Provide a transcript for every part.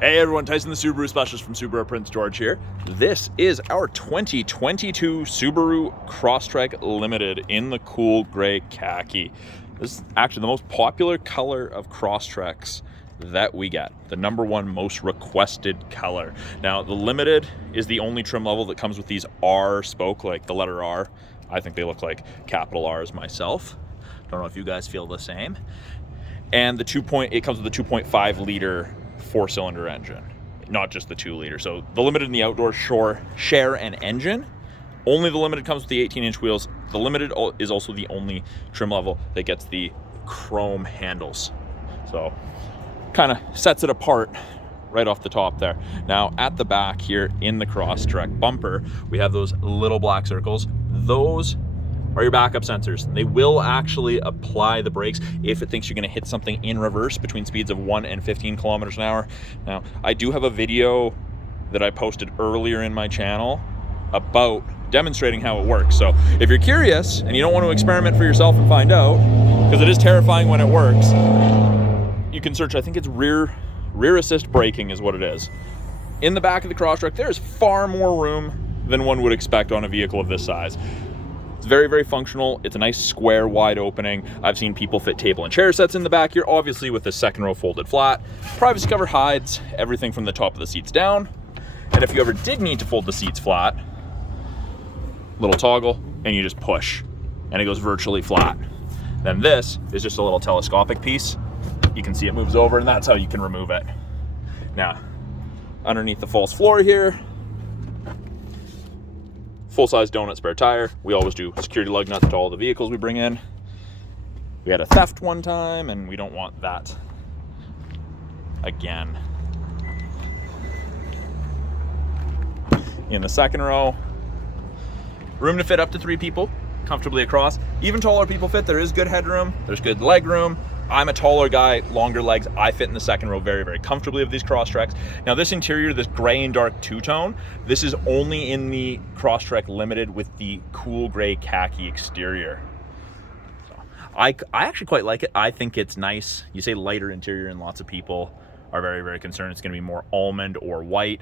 Hey everyone, Tyson the Subaru specialist from Subaru Prince George here. This is our 2022 Subaru Crosstrek Limited in the cool gray khaki. This is actually the most popular color of Crosstreks that we get. The #1 most requested color. Now the Limited is the only trim level that comes with these R spoke, like the letter R. I think they look like capital R's myself. Don't know if you guys feel the same. And it comes with a 2.5 liter 4-cylinder engine, not just the 2 liter. So the Limited and the Outdoor share an engine. Only the Limited comes with the 18-inch wheels. The Limited is also the only trim level that gets the chrome handles. So kind of sets it apart right off the top there. Now at the back here in the Crosstrek bumper, we have those little black circles. Those are your backup sensors. They will actually apply the brakes if it thinks you're gonna hit something in reverse between speeds of 1 and 15 kilometers an hour. Now, I do have a video that I posted earlier in my channel about demonstrating how it works. So if you're curious and you don't want to experiment for yourself and find out, because it is terrifying when it works, you can search, I think it's rear assist braking is what it is. In the back of the Crosstrek, there's far more room than one would expect on a vehicle of this size. It's very, very functional. It's a nice square, wide opening. I've seen people fit table and chair sets in the back here, obviously with the second row folded flat. Privacy cover hides everything from the top of the seats down. And if you ever did need to fold the seats flat, little toggle, and you just push, and it goes virtually flat. Then this is just a little telescopic piece. You can see it moves over, and that's how you can remove it. Now, underneath the false floor here, full-size donut spare tire. We always do security lug nuts to all the vehicles we bring in. We had a theft one time, and we don't want that again. In the second row, room to fit up to 3 people comfortably across. Even taller people fit. There is good headroom. There's good leg room. I'm a taller guy, longer legs. I fit in the second row very, very comfortably of these Crosstreks. Now this interior, this gray and dark two-tone, this is only in the Crosstrek Limited with the cool gray khaki exterior. So I actually quite like it. I think it's nice. You say lighter interior and lots of people are very, very concerned it's gonna be more almond or white.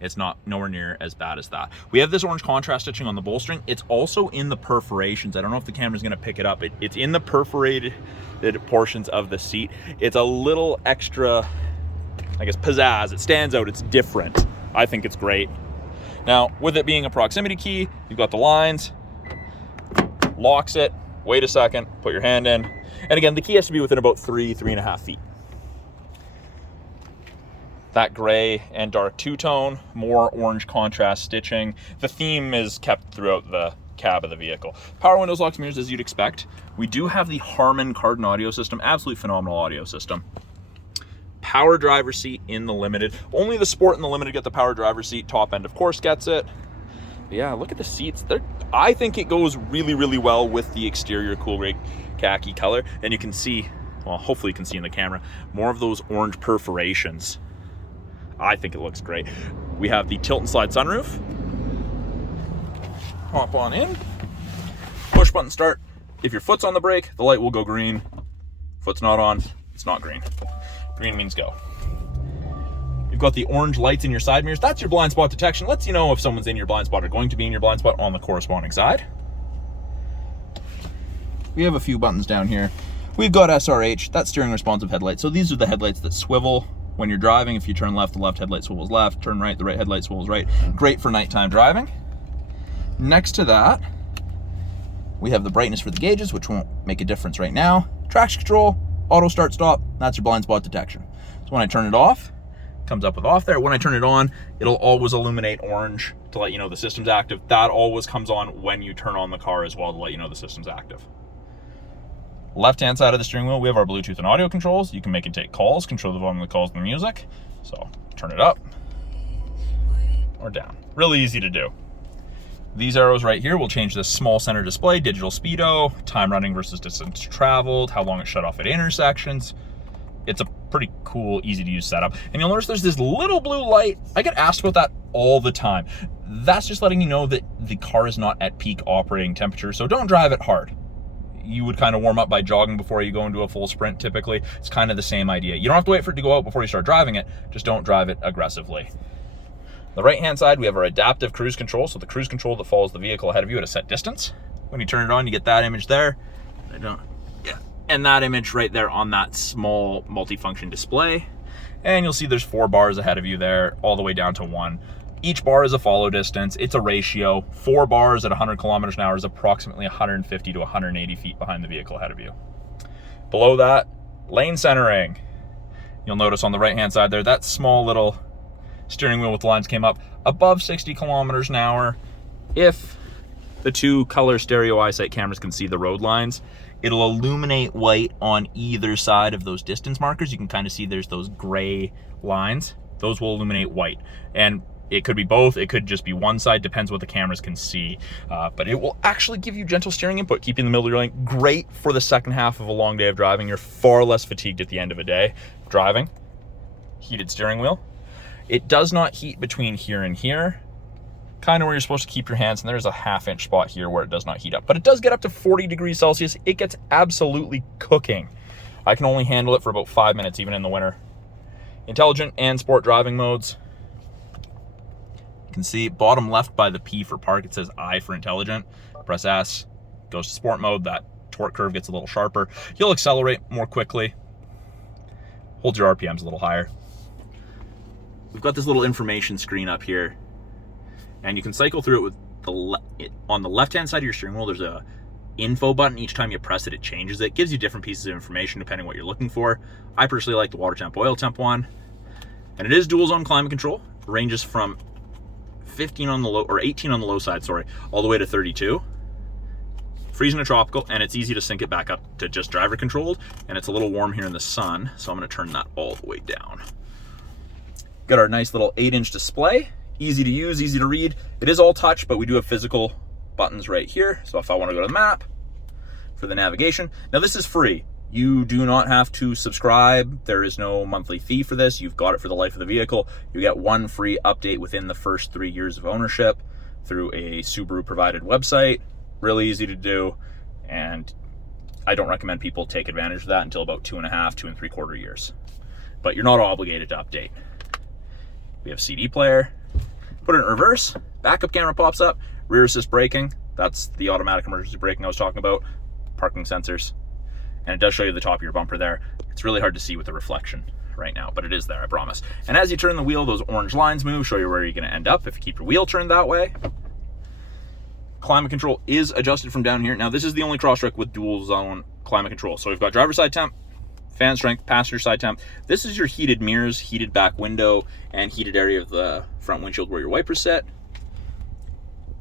It's not nowhere near as bad as that. We have this orange contrast stitching on the bolstering. It's also in the perforations. I don't know if the camera's gonna pick it up. It's in the perforated portions of the seat. It's a little extra, I guess, pizzazz. It stands out, it's different. I think it's great. Now, with it being a proximity key, you've got the lines, locks it, wait a second, put your hand in. And again, the key has to be within about 3.5 feet. That gray and dark two-tone, more orange contrast stitching. The theme is kept throughout the cab of the vehicle. Power windows, locks, mirrors, as you'd expect. We do have the Harman Kardon audio system, absolutely phenomenal audio system. Power driver seat in the Limited. Only the Sport and the Limited get the power driver seat. Top end, of course, gets it. But yeah, look at the seats. I think it goes really, really well with the exterior cool gray khaki color. And you can see, well, hopefully you can see in the camera, more of those orange perforations. I think it looks great. We have the tilt and slide sunroof. Hop on in, push button start. If your foot's on the brake, the light will go green. Foot's not on, it's not green. Green means go. You've got the orange lights in your side mirrors. That's your blind spot detection. Lets you know if someone's in your blind spot or going to be in your blind spot on the corresponding side. We have a few buttons down here. We've got SRH, that's steering responsive headlights. So these are the headlights that swivel when you're driving. If you turn left, the left headlight swivels left. Turn right, the right headlight swivels right. Great for nighttime driving. Next to that, we have the brightness for the gauges, which won't make a difference right now. Traction control, auto start stop, that's your blind spot detection. So when I turn it off, it comes up with off there. When I turn it on, it'll always illuminate orange to let you know the system's active. That always comes on when you turn on the car as well to let you know the system's active. Left-hand side of the steering wheel, we have our Bluetooth and audio controls. You can make and take calls, control the volume of the calls and the music. So turn it up or down. Really easy to do. These arrows right here will change this small center display, digital speedo, time running versus distance traveled, how long it shut off at intersections. It's a pretty cool, easy to use setup. And you'll notice there's this little blue light. I get asked about that all the time. That's just letting you know that the car is not at peak operating temperature, so don't drive it hard. you would kind of warm up by jogging before you go into a full sprint typically. It's kind of the same idea. You don't have to wait for it to go out before you start driving it, just don't drive it aggressively. The right-hand side, we have our adaptive cruise control, so the cruise control that follows the vehicle ahead of you at a set distance. When you turn it on, you get that image there. And that image right there on that small multifunction display. And you'll see there's 4 bars ahead of you there, all the way down to 1. Each bar is a follow distance. It's a ratio. 4 bars at 100 kilometers an hour is approximately 150 to 180 feet behind the vehicle ahead of you. Below that, lane centering. You'll notice on the right-hand side there, that small little steering wheel with the lines came up above 60 kilometers an hour. If the 2 color stereo eyesight cameras can see the road lines, it'll illuminate white on either side of those distance markers. You can kind of see there's those gray lines. Those will illuminate white. And it could be both, it could just be one side, depends what the cameras can see. But it will actually give you gentle steering input, keep you in the middle of your lane. Great for the second half of a long day of driving. You're far less fatigued at the end of a day driving. Heated steering wheel. It does not heat between here and here, kind of where you're supposed to keep your hands, and there's a half-inch spot here where it does not heat up. But it does get up to 40 degrees Celsius. It gets absolutely cooking. I can only handle it for about 5 minutes, even in the winter. Intelligent and sport driving modes. You can see bottom left by the P for park, it says I for intelligent. Press S, goes to sport mode. That torque curve gets a little sharper. You'll accelerate more quickly. Hold your RPMs a little higher. We've got this little information screen up here, and you can cycle through it with on the left-hand side of your steering wheel, there's a info button. Each time you press it, it changes it. Gives you different pieces of information depending on what you're looking for. I personally like the water temp, oil temp one. And it is dual zone climate control. It ranges from 15 on the low, or 18 on the low side, sorry, all the way to 32. Freezing to tropical, and it's easy to sync it back up to just driver controlled. And it's a little warm here in the sun, so I'm gonna turn that all the way down. Got our nice little 8-inch display. Easy to use, easy to read. It is all touch, but we do have physical buttons right here. So if I want to go to the map for the navigation, now this is free. You do not have to subscribe. There is no monthly fee for this. You've got it for the life of the vehicle. You get 1 free update within the first 3 years of ownership through a Subaru provided website. Really easy to do. And I don't recommend people take advantage of that until about 2.5, 2 3/4 years. But you're not obligated to update. We have CD player. Put it in reverse, backup camera pops up, rear assist braking, that's the automatic emergency braking I was talking about, parking sensors, and it does show you the top of your bumper there. It's really hard to see with the reflection right now, but it is there, I promise. And as you turn the wheel, those orange lines move, show you where you're gonna end up if you keep your wheel turned that way. Climate control is adjusted from down here. Now this is the only Crosstrek with dual zone climate control. So we've got driver side temp, fan strength, passenger side temp. This is your heated mirrors, heated back window, and heated area of the front windshield where your wipers sit.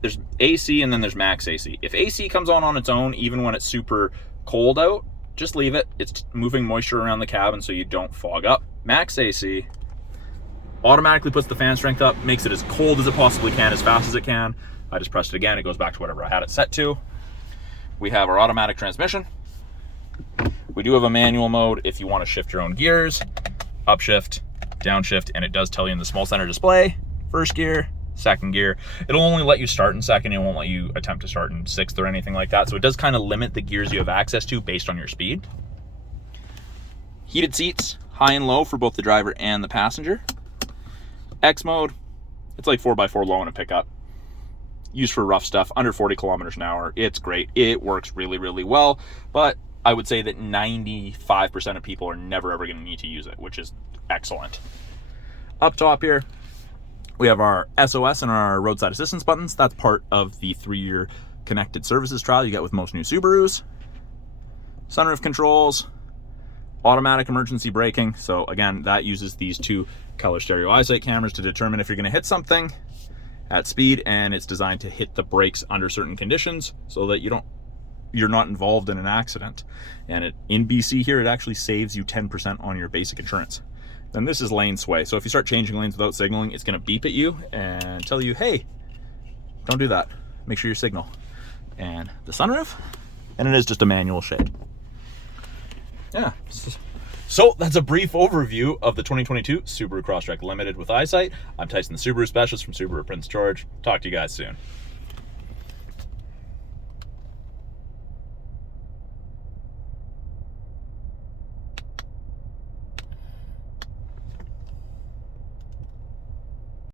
There's AC and then there's max AC. If AC comes on its own, even when it's super cold out, just leave it. It's moving moisture around the cabin so you don't fog up. Max AC automatically puts the fan strength up, makes it as cold as it possibly can, as fast as it can. I just pressed it again, it goes back to whatever I had it set to. We have our automatic transmission. We do have a manual mode if you want to shift your own gears, upshift, downshift, and it does tell you in the small center display, first gear, second gear. It'll only let you start in second, it won't let you attempt to start in sixth or anything like that. So it does kind of limit the gears you have access to based on your speed. Heated seats, high and low for both the driver and the passenger. X mode, it's like 4x4 low in a pickup. Used for rough stuff, under 40 kilometers an hour. It's great, it works really, really well, but I would say that 95% of people are never ever going to need to use it, which is excellent. Up top here, we have our SOS and our roadside assistance buttons. That's part of the 3-year connected services trial you get with most new Subarus. Sunroof controls, automatic emergency braking. So again, that uses these 2 color stereo eyesight cameras to determine if you're going to hit something at speed, and it's designed to hit the brakes under certain conditions so that you're not involved in an accident. And in BC here, it actually saves you 10% on your basic insurance. Then this is lane sway. So if you start changing lanes without signaling, it's gonna beep at you and tell you, hey, don't do that. Make sure you signal. And the sunroof, and it is just a manual shade. Yeah, so that's a brief overview of the 2022 Subaru Crosstrek Limited with Eyesight. I'm Tyson, the Subaru Specialist from Subaru Prince George. Talk to you guys soon.